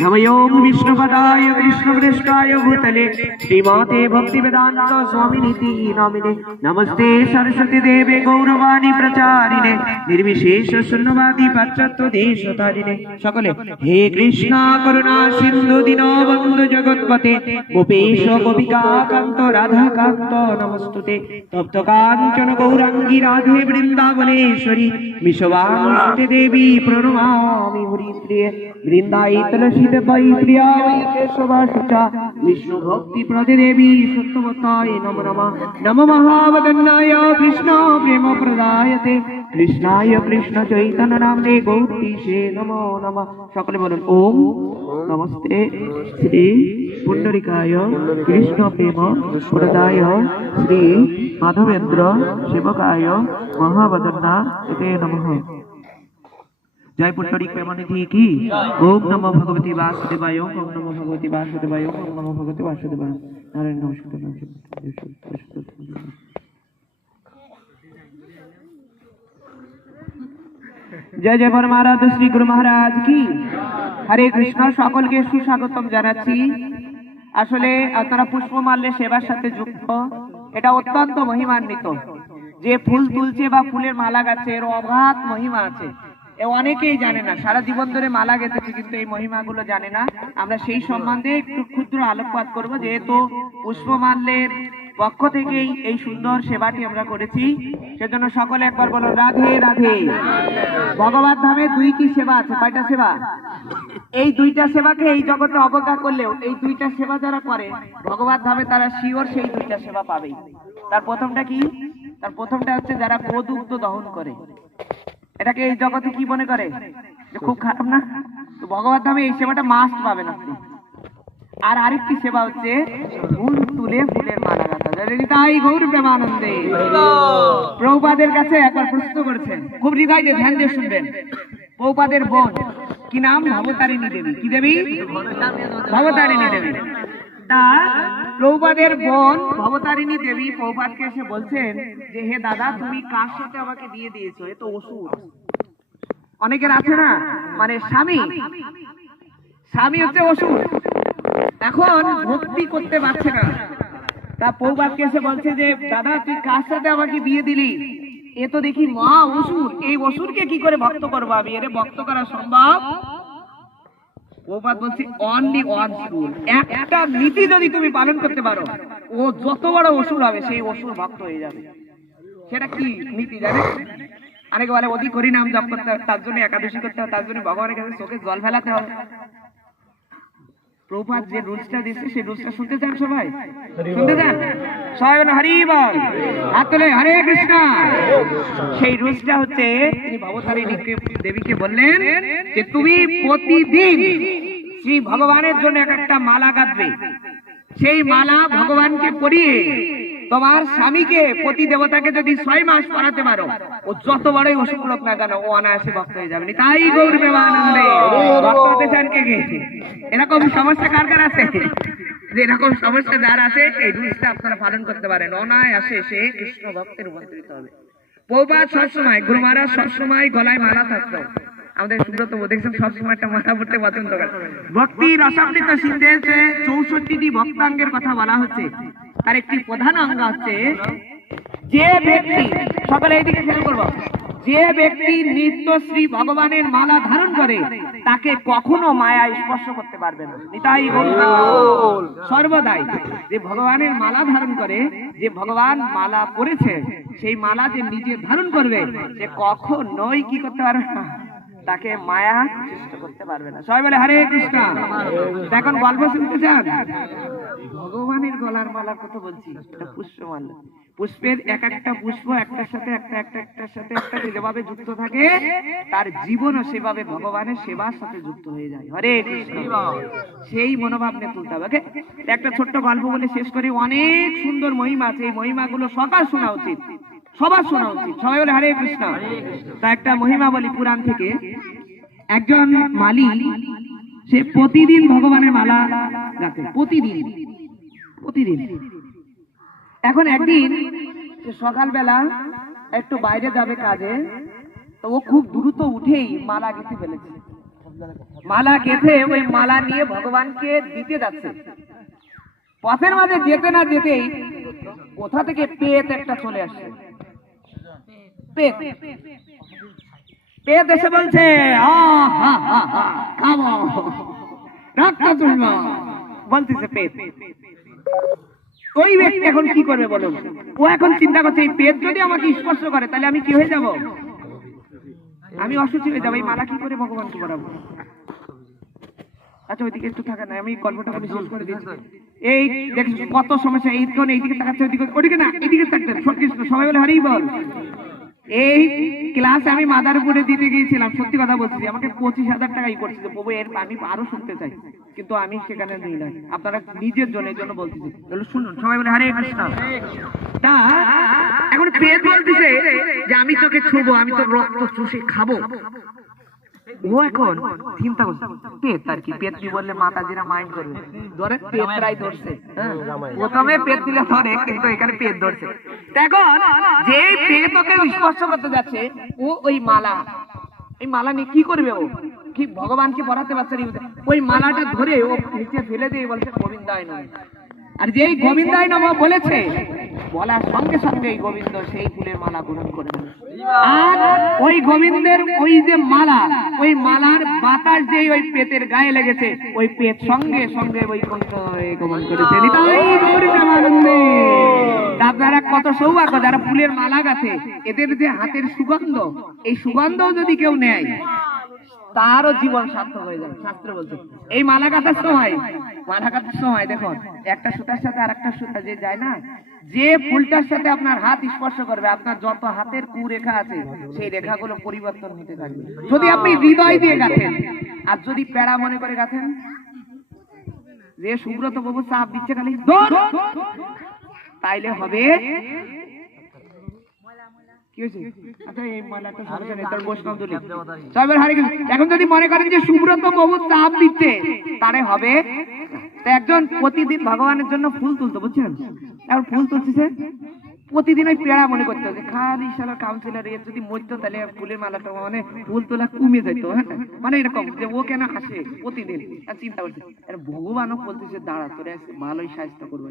नमयों विष्णुपदाय कृष्णप्रेष्ठाय भूतले श्रीमते भक्तिवेदांत स्वामिनिति नामिने नमस्ते सरस्वती देवे गौरवाणी प्रचारिणे निर्विशेष शून्यवादी पाश्चात्य देशतारिणे सकले हे कृष्णा करुणा सिंधु दीनबंधु जगत्पते गोपेश गोपिका कांत राधा कांत नमस्तुते तप्त कांचन गौरांगी राधे वृंदावनेश्वरी विश्वांसुते देवी प्रणमामि हरिप्रिये वृंदाई तुलसी देवी प्रिया केशवासुचा विष्णु भक्ति प्रदे देवी सत्यवताय नमो नमः नमो महावदन्नाय कृष्ण प्रेम प्रदायते कृष्णाय कृष्ण चैतन्य नामने गौरीशे नमो नमः सकले बोलुन ओम नमस्ते श्री पुंडरीकाय कृष्ण प्रेम प्रदाय श्री माधवेन्द्र सेवकाय महावदन्नाय नमः। जय पुंडरीक प्रेमानिधि की। ओम नमो भगवती वासुदेवाय ओम नमो भगवती वासुदेवाय ओम नमो भगवती वासुदेवाय नारायण नमस्कार। जय जय परमाराध श्री गुरु महाराज की। हरे कृष्ण सकल के सुस्वागतम जानाচ্ছি। আসলে আপনারা পুষ্পমাল্যে সেবার সাথে যুক্ত, এটা অত্যন্ত মহিমান্বিত। যে ফুল তুলছে বা ফুলের মালা গাছে এর অগাধ মহিমা আছে, অনেকেই জানে না। সারা জীবন ধরে মালা গেঁথেছে কিন্তু এই মহিমাগুলো জানে না। আমরা সেই সম্বন্ধে একটু ক্ষুদ্র আলোকপাত করব, যেহেতু পুষ্পমাল্যের পক্ষ থেকেই এই সুন্দর সেবাটি আমরা করেছি, সেজন্য সকলে একবার বলো রাধে রাধে। ভগবত ধামে দুইটি সেবা আছে। কয়টা সেবা? এই দুইটা সেবাকে এই জগতে অবজ্ঞা করলেও এই দুইটা সেবা যারা করে ভগবত ধামে তারা শিওর সেই দুইটা সেবা পাবেই। তার প্রথমটা কি? তার প্রথমটা হচ্ছে যারা গোদুগ্ধ দহন করে। এটাকে এই জগতে কি মনে করে যে খুব খারাপ না, তো ভগবত ধামে এই সেবাটা মাস্ট পাবেন আপনি। আর আরেকটি সেবা হচ্ছে ফুল তুলে ফুলের মালা গাঁথা। তাই গৌর প্রেমানন্দে প্রভুপাদের কাছে একবার প্রশ্ন করেছেন, খুব হৃদয় দিয়ে ধ্যান দিয়ে শুনবেন। প্রভুপাদের বোন কি নাম? ভবতারিণী দেবী। কি দেবী? ভবতারিণী দেবী। তা প্রভুপাদের বোন ভবতারিণী দেবী প্রভুপাদকে এসে বলছেন যে হে দাদা, তুমি কার সাথে আমাকে বিয়ে দিয়েছো? এ তো অসুর। অনেকের আছে না, মানে স্বামী হচ্ছে অসুর, এখন ভক্তি করতে পারছে না। তা প্রভুপাদকে এসে বলছে যে দাদা, তুই কার সাথে আমাকে বিয়ে দিলি? এ তো দেখি মহা অসুর, এই অসুরকে কি করে ভক্ত করবো আমি? এর ভক্ত করা সম্ভব? প্রভুপাদ বলছে অনলি ওয়ান রুল, একটা নীতি যদি তুমি পালন করতে পারো, ও যত বড় অসুর হবে সেই অসুর ভক্ত হয়ে যাবে। সেটা কি নীতি জানে? অনেকে বলে অধিক হরিনাম জপ করতে হবে, তার জন্য একাদশী করতে হবে, তার জন্য ভগবানের কাছে চোখে জল ফেলাতে হবে। প্রভুপাদ যে রুলসটা দিয়েছে সেই রুলসটা শুনতে চান সবাই? শুনতে চান? সবাই বলে হরি বল, হাত তুলে হরে কৃষ্ণ। সেই রুলসটা হচ্ছে তিনি ভবতারিণী দেবীকে বললেন যে তুমি প্রতিদিন শ্রী ভগবানের জন্য একটা মালা গাঁথবে। সেই মালা ভগবানকে পরিয়ে তোমার স্বামীকে, প্রতি দেবতাকে যদি 6 মাস পড়াতে পারো, ও যত বড়ই অসুখ লোক না কেন ও অনায়াসে ভক্ত হয়ে যাবে। তাই গৌর প্রেমানন্দে ভক্ত হতে চান কে কে? এরকম সমস্যা কার কার আছে? যে এরকম সমস্যা যার আছে, এই রুলসটা আপনারা পালন করতে পারেন, অনায়াসে সে কৃষ্ণ ভক্তের রূপান্তরিত হবে। প্রভুপাদ সবসময়, গুরু মহারাজ সবসময় গলায় মালা থাকতো। আমাদের সুব্রত দেখছেন সবসময় একটা মালা পড়তে পছন্দ করে। ভক্তি রসামৃত সিন্ধের 64টি ভক্তাঙ্গের কথা বলা হচ্ছে, তার একটি প্রধান অঙ্গ হচ্ছে যে ব্যক্তি, সকলে এইদিকে খেয়াল করবো, যে ব্যক্তি নিত্য শ্রী ভগবানের মালা ধারণ করে তাকে কখনো মায়া স্পর্শ করতে পারবে না। নিতাই সর্বদাই যে ভগবানের মালা ধারণ করে, যে ভগবান মালা পরেছে সেই মালা যে নিজে ধারণ করবে, সে কখনোই কি করতে পারবে না, তাকে মায়া সৃষ্ট করতে পারবে না। সবাই বলে হরে কৃষ্ণ। এখন গল্প শুনতে চান? ভগবানের গলার মালার কথা বলছি, এটা পুষ্পমাল্য। পুষ্পের এক একটা পুষ্প একটার সাথে একটার সাথে একটা যেভাবে যুক্ত থাকে, তার জীবনও সেভাবে ভগবানের সেবার সাথে যুক্ত হয়ে যায়। হরে কৃষ্ণ। সেই মনোভাব নিয়ে তুলতে হবে। একটা ছোট্ট গল্প বলে শেষ করি। অনেক সুন্দর মহিমা আছে, এই মহিমাগুলো সকাল শোনা উচিত, সবার শোনা উচিত। সবাই বলে হরে কৃষ্ণ। তা একটা মহিমা বলি পুরাণ থেকে। একজন মালি, সে প্রতিদিন ভগবানের মালা গাঁথে, প্রতিদিন। এখন একদিন সকালবেলা একটু বাইরে যাবে কাজে, তো ও খুব দ্রুত উঠেই মালা গেঁথে ফেলেছে। মালা গেঁথে ওই মালা নিয়ে ভগবানকে দিতে যাচ্ছে। পথের মাঝে যেতে না যেতেই কোথা থেকে পেট একটা চলে আসছে। পেট পেট এসে বলছে খাবো রক্ত তুলবো বলতেছে পেট। ওই ব্যক্তি এখন কি করবে বলুন? ও এখন চিন্তা করছে এই পেট যদি আমাকে স্পর্শ করে তাহলে আমি কি হয়ে যাব? আমি অসুচি হয়ে যাবো। এই মালা কি করে ভগবানকে পরাবো? আচ্ছা ওইদিকে একটু থাকা না, আমি গল্পটা বলে শেষ করে দিচ্ছি। এই দেখছো কত সমস্যা, এইদিকে তাকাচ্ছে ওইদিকে, ওইদিকে না এইদিকে থাকতেন সবকিছু সবাই বলে হরি বল। এই ক্লাস আমি মাদারপুরে দিতে গিয়েছিলাম, সত্যি কথা বলছি, আমাকে 25,000 টাকাই করছিল প্রভু, এর আমি আরো শুনতে চাই, কিন্তু আমি সেখানে দিই না। আপনারা নিজের জন্য এই জন্য বলতেছি, শুনুন সবাই বলে হরে কৃষ্ণ। তা এখন পেট বলতেছে যে আমি তোকে ছুবো, আমি তোর রক্ত চুষে খাবো। ও এখন চিন্তা করছে পেট আর কি, পেট কি বললে মাতাজিরা মাইন্ড করবে, ধরে পেটরাই ধরছে। প্রথমে পেট দিলে ধরে, কিন্তু এখানে পেট ধরছে। এখন যে পেট ওকে স্পর্শ করতে যাচ্ছে, ও ওই মালা, এই মালা নিয়ে কি করবে? ও কি ভগবানকে পড়াতে পারছে না, ওই মালাটা ধরে ও নিচে ফেলে দিয়ে বলছে গোবিন্দায় নমঃ। আর যেই গোবিন্দায় নমঃ বলেছে, বলার সঙ্গে সঙ্গে এই গোবিন্দ সেই ফুলের মালা গ্রহণ করে নেবে। আর ওই গোবিন্দের ওই যে মালা, ওই মালার বাতাস যে ওই পেটের গায়ে লেগেছে, ওই পেট সঙ্গে সঙ্গে ওই গমন করেছে। আপনারা কত সৌভাগ্য যারা ফুলের মালা গাছে, এদের যে হাতের সুগন্ধ, এই সুগন্ধ যদি কেউ নেয় তারও জীবন সার্থক হয়ে যাবে। শাস্ত্র বলছে এই মালা কাটার সময় দেখুন একটা সুতার সাথে আর একটা সুতা যে যায় না, যে ফুলটার সাথে আপনার হাত স্পর্শ করবে, আপনার যত হাতের কুরেখা আছে সেই রেখাগুলো পরিবর্তন হতে থাকবে। যদি আপনি হৃদয় দিয়ে গাঁথেন, আর যদি প্যারা মনে করে গাঁথেন, যে সুব্রত বাবু চাপ দিচ্ছে খালি তাইলে হবে এখন যদি মনে করেন যে সুব্রত বাবু চাপ দিচ্ছে, তারে হবে একজন প্রতিদিন ভগবানের জন্য ফুল তুলতো, বুঝছেন? এখন ফুল তুলছে প্রতিদিন ওই পেড়া মনে করতে হবে, খালি সালা কাউন্সিলর এর যদি মরতো তাহলে ফুলের মালাটা মানে ফুল তোলা কমে যেত। হ্যাঁ, মানে এরকম যে ও কেন আসে প্রতিদিন, চিন্তা করছে ভগবানও বলতেছে দাঁড়া তোরে ভালোই সাহায্য করবো।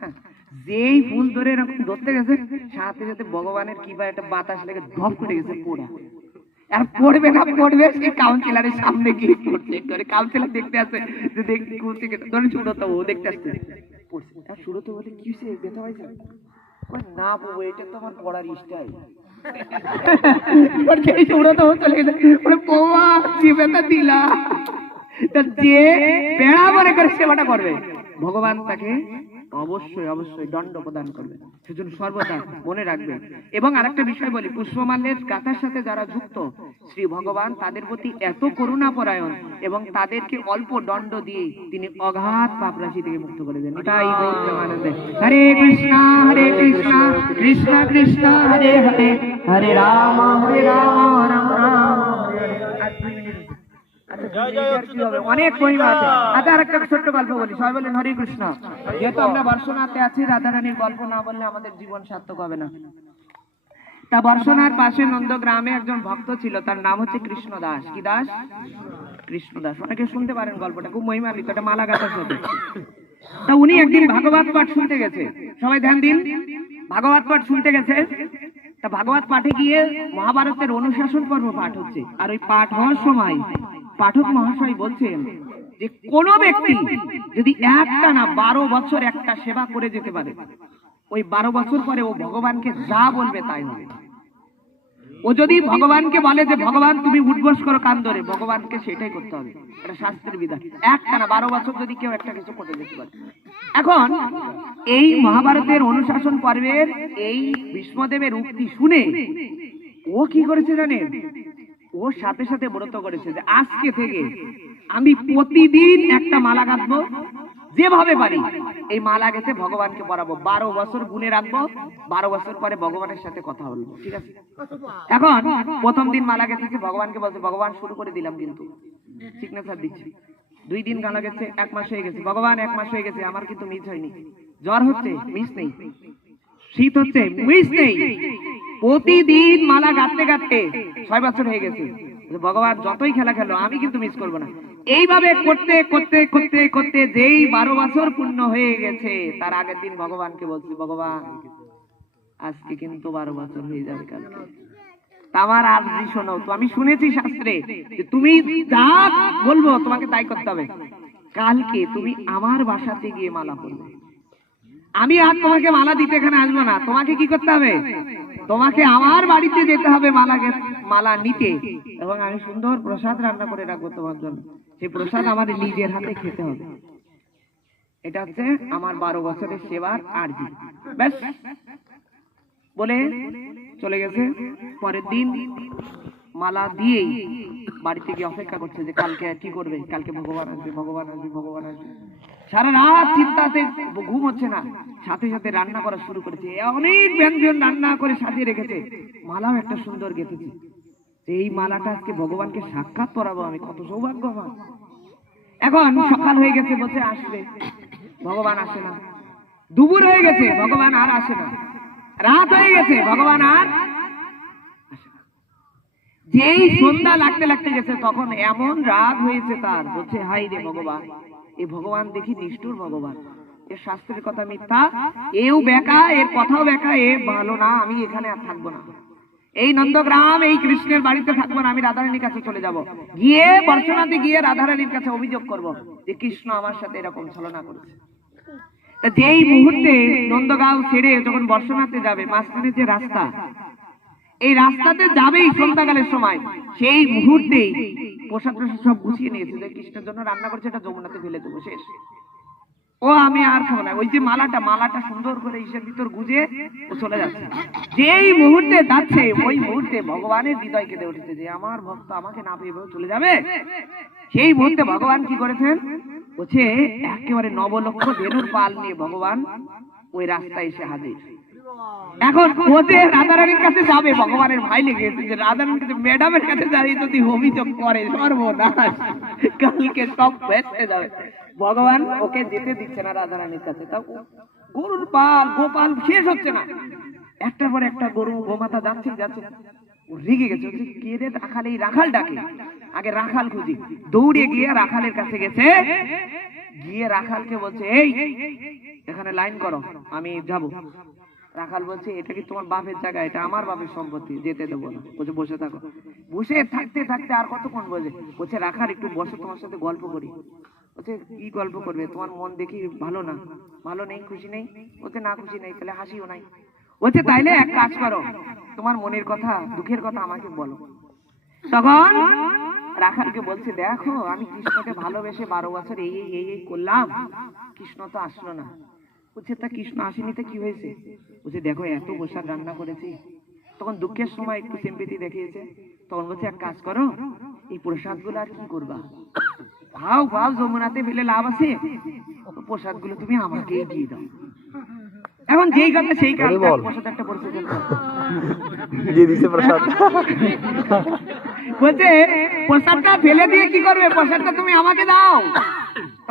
হ্যাঁ, যেই ফুল ধরে এরকম ধরতে গেছে, সাথে সাথে ভগবানের কিবা একটা বাতাস লেগে ধপ করে গেছে পোড়া। আর পড়বে না পড়বে সে কাউন্সিলরের সামনে গিয়ে করে, কাউন্সিলর দেখতে আসে যে দেখতে কোন থেকে ধরে সুরত ও দেখতে আসছে, সুরত বলে কি হয়েছে ব্যথা হয়েছে? না বাবু এটা তো আমার পড়ার স্টাইল। সুরত চলে গেছে, যে ব্যথা দিলা, যে পেড়া মনে করে সেবাটা করবে ভগবান তাকে অবশ্যই অবশ্যই দণ্ড প্রদান করবে। সেজন্য সর্বদা মনে রাখবে। এবং আরেকটা বিষয় বলি, পুষ্পমাল্যের গাথার সাথে যারা যুক্ত, শ্রী ভগবান তাদের প্রতি এত করুণা পরায়ণ এবং তাদেরকে অল্প দণ্ড দিয়ে তিনি অগাধ পাপ রাশি থেকে মুক্ত করে দেন। এটাই গৌরমানন্দে। হরে কৃষ্ণ কৃষ্ণ কৃষ্ণ হরে হরে, হরে রাম রাম রাম। অনেক মহিমা আছে। আচ্ছা আরেকটা ছোট্ট গল্প বলি, সবাই বলেন হরে কৃষ্ণ। যেহেতু আমরা বর্ষনাতে আছি, রাধা রানীর গল্প না বললে আমাদের জীবন সার্থক হবে না। তা বর্ষনার পাশে নন্দগ্রামে একজন ভক্ত ছিল, তার নাম হচ্ছে কৃষ্ণ দাস। কি দাস? কৃষ্ণ দাস। অনেকে শুনতে পারেন গল্পটা, খুব মহিমান্বিত, এটা মালা গাথার সাথে। তা উনি একদিন ভাগবত পাঠ শুনতে গেছে, সবাই ধ্যান দিন, ভাগবত পাঠ শুনতে গেছে। তা ভাগবত পাঠে গিয়ে মহাভারতের অনুশাসন পর্ব পাঠ হচ্ছে, আর ওই পাঠ হওয়ার সময় পাঠক মহাশয় বলছেন যে কোন ব্যক্তি যদি একটা না 12 বছর একটা সেবা করে যেতে পারে, ওই 12 বছর পরে ও ভগবানকে যা বলবে তাই হবে। ও যদি ভগবানকে বলে যে ভগবান তুমি উঠবস করো কান ধরে, ভগবানকে সেটাই করতে হবে, এটা শাস্ত্রের বিধান। একটা না 12 বছর যদি কেউ একটা কিছু করে যেতে পারে। এখন এই মহাভারতের অনুশাসন পর্বের এই ভীষ্মদেবের উক্তি শুনে ও কি করেছে জানেন? ও সাথে সাথে ব্রত করেছে যে আজকে থেকে আমি প্রতিদিন একটা মালা গাঁথবো, যেভাবে পারি এই মালা গেছে ভগবানকে পরাবো, 12 বছর গুনে রাখবো, 12 বছর পরে ভগবানের সাথে কথা বলবো। ঠিক আছে? এখন প্রথম দিন মালা গেছে, ভগবানকে বলছে ভগবান শুরু করে দিলাম, কিন্তু সিগনেচার দিচ্ছি। 2 দিন গালা গেছে, 1 মাস হয়ে গেছে, ভগবান 1 মাস হয়ে গেছে, আমার কিন্তু মিস হয়নি। জ্বর হচ্ছে, মিস নেই। শীত হচ্ছে, মিস নেই। প্রতিদিন মালা গাঁথতে গাঁথতে 6 বছর হয়ে গেছে। ভগবান যতই খেলা খেলো আমি কিন্তু মিস করবো না। এইভাবে করতে করতে করতে করতে যেই 12 বছর পূর্ণ হয়ে গেছে, তার আগের দিন ভগবানকে বলছি, ভগবান আজকে কিন্তু 12 বছর হয়ে যাবে কালকে। আমার আরজি শোনো তো, আমি শুনেছি শাস্ত্রে যে তুমি যা বলবো তোমাকে তাই করতে হবে। কালকে তুমি আমার বাসাতে গিয়ে মালা পরবে, আমি আর তোমাকে মালা দিতে এখানে আসবো না। তোমাকে কি করতে হবে? তোমাকে আমার বাড়িতে যেতে হবে মালা নিতে, এবং আমি সুন্দর প্রসাদ রান্না করে রাখবো তোমার জন্য। সেই প্রসাদ আমাদের নিজের হাতে খেতে হবে। এটা হচ্ছে আমার 12 বছরের সেবার আরজি। ব্যাস বলে চলে গেছে। পরের দিন মালা দিয়েই বাড়িতে গিয়ে অপেক্ষা করছে যে কালকে কি করবে, কালকে ভগবান আসবে, ভগবান আসবে, ভগবান আসবে। সারা রাত চিন্তাতে ঘুম হচ্ছে না, সাথে সাথে রান্না করা শুরু করেছে। অনেক ব্যঞ্জন রান্না করে সাজিয়ে রেখেছে, মালাও একটা সুন্দর গেঁথেছে। এই মালাটা আজকে ভগবানকে সাক্ষাৎ করাবো আমি, কত সৌভাগ্য আমার। এখন সকাল হয়ে গেছে, বলছে আসবে, ভগবান আসে না। দুপুর হয়ে গেছে, ভগবান আর আসে না। রাত হয়ে গেছে, ভগবান আর আসে না। যেই সন্ধ্যা লাগতে লাগতে গেছে, তখন এমন রাগ হয়েছে তার, বলছে হাই রে ভগবান, এই ভগবান দেখি নিষ্ঠুর ভগবান, এর শাস্ত্রের কথা মিথ্যা, এও বেকা, এর কথাও বেকা, এ ভালো না, আমি এখানে আর থাকবো না। এই নন্দগ্রাম, এই কৃষ্ণের বাড়িতে থাকবো না, আমি রাধারানীর কাছে চলে যাব। গিয়ে বর্ষনাতে গিয়ে রাধারানীর কাছে অভিযোগ করব যে কৃষ্ণ আমার সাথে এরকম ছলনা করেছে। যেই মুহূর্তে নন্দগাঁও ছেড়ে যখন বর্ষনাতে যাবে, মাঝখানে যে রাস্তা, এই রাস্তাতে যাবেই সন্ধ্যাকালের সময়, সেই মুহূর্তেই প্রসাদ সব গুছিয়ে নিয়েছে যে কৃষ্ণের জন্য রান্না করছে, এটা যমুনাতে ফেলে দেবো, শেষ। ও আমি আর খাবো না। ওই যে মালাটা সুন্দর করে ইসের ভিতর গুজে ও চলে যাচ্ছে। যেই মুহূর্তে যাচ্ছে, ওই মুহূর্তে ভগবানের হৃদয় কেঁদে উঠেছে যে আমার ভক্ত আমাকে না পেয়ে চলে যাবে। সেই মুহূর্তে ভগবান কি করেছেন, বলছে একেবারে 9 লক্ষ ধেনুর পাল নিয়ে ভগবান ওই রাস্তায় এসে হাজির। এখন ও যে রাধারানীর কাছে যাবে, ভগবানের ভাই লেগেছে যে রাধারানীর কাছে, ম্যাডামের কাছে দাঁড়িয়ে যদি অভিযোগ করে, সর্বনাশ, কালকে সব বেঁচে যাবে। ভগবান ওকে যেতে দিচ্ছে না রাধারানীর কাছে। তাও গরুর পাল, গোপাল শেষ হচ্ছে না, একটার পর একটা গরু গোমাতা যাচ্ছে যাচ্ছে। ও রেগে গেছে, কে রে রাখাল, এই রাখাল ডাকে, আগে রাখাল খুঁজি। দৌড়ে গিয়ে রাখালের কাছে গেছে, গিয়ে রাখালকে বলছে এই এখানে লাইন করো, আমি যাব। রাখাল বলছে এটা কি তোমার বাপের জায়গা, এটা আমার বাপের সম্পত্তি, যেতে দেবো না। বলছে বসে থাকো। বসে থাকতে থাকতে আর কতক্ষণ বলছে রাখাল একটু বসে, তোমার সাথে গল্প করি। বলছে কি গল্প করবে, তোমার মন দেখি ভালো না, ভালো নেই, খুশি নেই? বলছে না খুশি নেই, তাহলে হাসিও নাই। বলছে তাইলে এক কাজ করো, তোমার মনের কথা, দুঃখের কথা আমাকে বলো। তখন রাখালকে বলছে দেখো আমি কৃষ্ণকে ভালোবেসে 12 বছর এই এই এই করলাম, কৃষ্ণ তো আসলো না। বলছে তা কৃষ্ণ আসেনিতে কি হয়েছে? বলছে দেখো এত প্রসাদ রান্না করেছি। তখন দুঃখের সময় একটু সিম্পেথি দেখিয়েছে। তখন বলছে এক কাজ করো, এই প্রসাদ গুলো আর কি করবা, ভাও ভাও যমুনাতে ফেলে লাভ আছে, প্রসাদ গুলো তুমি আমাকেই দিয়ে দাও। এখন যেই কথা সেই কাজ, প্রসাদ একটা পরিস্থিতি দিয়ে দিছে প্রসাদ। বলছে প্রসাদটা ফেলে দিয়ে কি করবে, প্রসাদটা তুমি আমাকে দাও।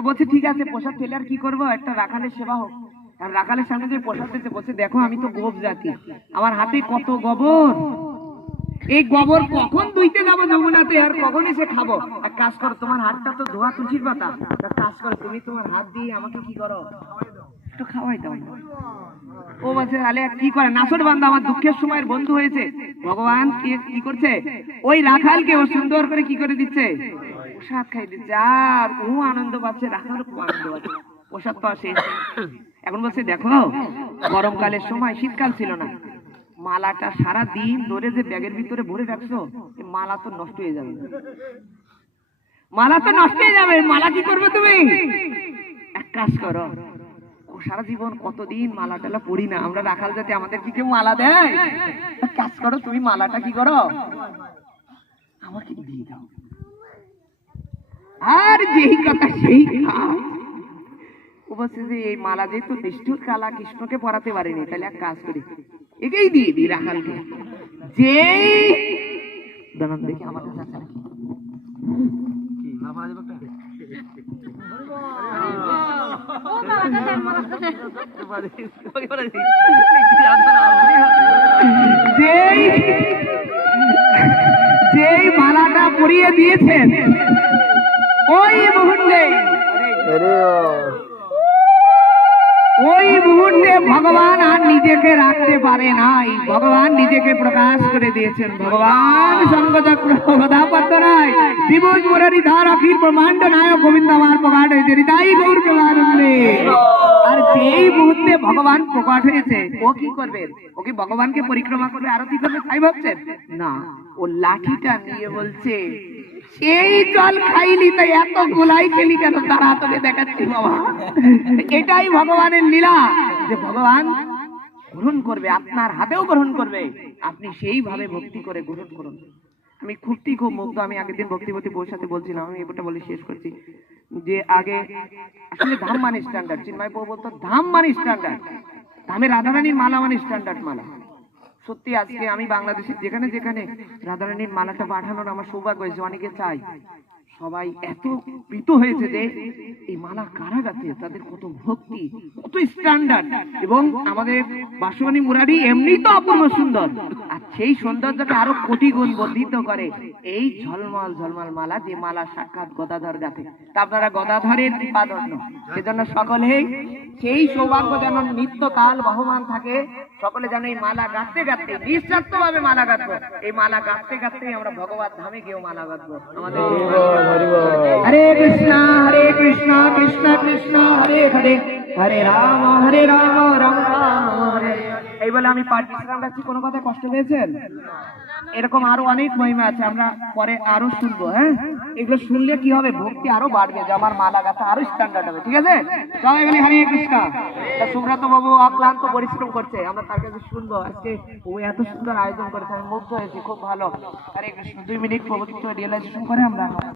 বলছে ঠিক আছে, প্রসাদ ফেলে আর কি করবো, একটা রাখালের সেবা হোক। আর রাখালের সামনে যে প্রসাদ দিচ্ছে, বলছে দেখো আমি তো গোপ জাতি, আমার হাতে কত গোবর, এই গোবর কখন ধুইতে যাবো যমুনাতে, আর কখন এসে খাবো। এক কাজ করো, তোমার হাতটা তো ধোয়া তুলসীর পাতা, এক কাজ করো তুমি তোমার হাত দিয়ে আমাকে কি করো, একটু খাওয়াই দাও। ও বলছে তাহলে কি করে, নাসর বান্দা আমার দুঃখের সময়ের বন্ধু হয়েছে। ভগবান কি করছে, ওই রাখালকে ও সুন্দর করে কি করে দিচ্ছে, প্রসাদ খাই দিচ্ছে। আর ও আনন্দ পাচ্ছে, রাখালও খুব আনন্দ পাচ্ছে, প্রসাদ তো আসে। এখন বলছে দেখো গরমকালের সময়, শীতকাল ছিল না, মালাটা সারা দিন ধরে যে ব্যাগের ভিতরে ভরে রাখছো, মালা তো নষ্ট হয়ে যাবে, মালা তো নষ্ট হয়ে যাবে, মালা কি করবে তুমি? এক কাজ করো, সারা জীবন কতদিন মালা টালা পড়ি না আমরা, রাখাল যাতে আমাদের কি কেউ মালা দেয়, এক কাজ করো তুমি মালাটা কি করো আমাকে দিয়ে দাও। আর যেই কথা সেই কাজ। ও বলছে যে এই মালা যেহেতু নিষ্ঠুর কালা, কৃষ্ণকে পরাতে পারিনি, তাহলে এক কাজ করি একেই দিয়ে দিই রাখালকে। যেই দাঁড়ান দেখি আমার কাছে আছে নাকি, যেই মালাটা পরিয়ে দিয়েছেন ওই মুহূর্তে ভগবান আর নিজেকে রাখতে পারে নাই, ভগবান নিজেকে প্রকাশ করে দিয়েছেন। ভগবান শঙ্খচক্র গদাপদ্ম রায় দিবস মুরারি ধার অখিল ব্রহ্মাণ্ড নায়ক গোবিন্দ আমার প্রকাশ হয়েছে হৃদয় গৌর প্রকারে। আর যেই মুহূর্তে ভগবান প্রকাশ হয়েছে ও কি করবে? ও কি ভগবানকে পরিক্রমা করবে, আরতি করবে তাই ভাবছেন? না, ও লাঠিটা নিয়ে বলছে সেই জল খাইলি তো এত গোলাই খেলি কেন? তারা তোকে দেখাচ্ছি বাবা। এটাই ভগবানের লীলা, যে ভগবান গ্রহণ করবে, আপনার হাতেও গ্রহণ করবে, আপনি সেইভাবে ভক্তি করে গ্রহণ করুন। আমি খুব মুগ্ধ। আমি আগের দিন ভক্তিপতি বউর সাথে বলছিলাম, আমি এটা বলে শেষ করছি, যে আগে আসলে ধাম মানে স্ট্যান্ডার্ড। চিন্ময় বউ বলতো ধাম মানে স্ট্যান্ডার্ড, ধামে রাধারানীর মালা মানে স্ট্যান্ডার্ড মালা। সত্যি আজকে আমি বাংলাদেশে যেখানে যেখানে রাধারানীর মালাটা পাঠানোর আমার সৌভাগ্য হয়েছে, অনেকে চাই, সবাই এত প্রীত হয়েছে যে এই মালা কারা গাছে, তাদের কত ভক্তি, কত স্ট্যান্ডার্ড। এবং আমাদের বাসবাণী মুরারি এমনি তো অপূর্ব সুন্দর, আর সেই সৌন্দর্যকে আরো কোটি গুণ বর্ধিত করে এই ঝলমল ঝলমল মালা, যে মালা সাক্ষাৎ গদাধর গাছে। তা আপনারা গদাধরের কৃপাধন্য, সেজন্য সকলেই সেই সৌভাগ্য যেন নিত্য কাল বহমান থাকে। সকলে যেন এই মালা গাঁথতে গাঁথতে নিঃস্বার্থ ভাবে মালা গাঁথবো, এই মালা গাঁথতে গাঁথতে আমরা ভগবত ধামে গিয়েও মালা গাঁথবো। আমাদের হরে কৃষ্ণ কৃষ্ণ কৃষ্ণ হরে হরে, হরে রাম রাম রাম হরে। এই বলে আমি পাঠ বিশ্রাম রাখছি। কোনো কথা কষ্ট পেয়েছেন? এরকম আরো অনেক মহিমা আছে, আমরা পরে আরো শুনবো। হ্যাঁ, এগুলো শুনলে কি হবে? ভক্তি আরো বাড়বে, যে আমার মালা গাথা আরো স্ট্যান্ডার্ড হবে। ঠিক আছে, সবাই বলি হরে কৃষ্ণ। সুব্রত বাবু অক্লান্ত পরিশ্রম করছে, আমরা তার কাছে শুনবো। আজকে ও এত সুন্দর আয়োজন করেছে, আমি মুগ্ধ হয়েছি, খুব ভালো। হরে কৃষ্ণ। 2 মিনিট পবিত্র রিয়েলাইজেশন করে আমরা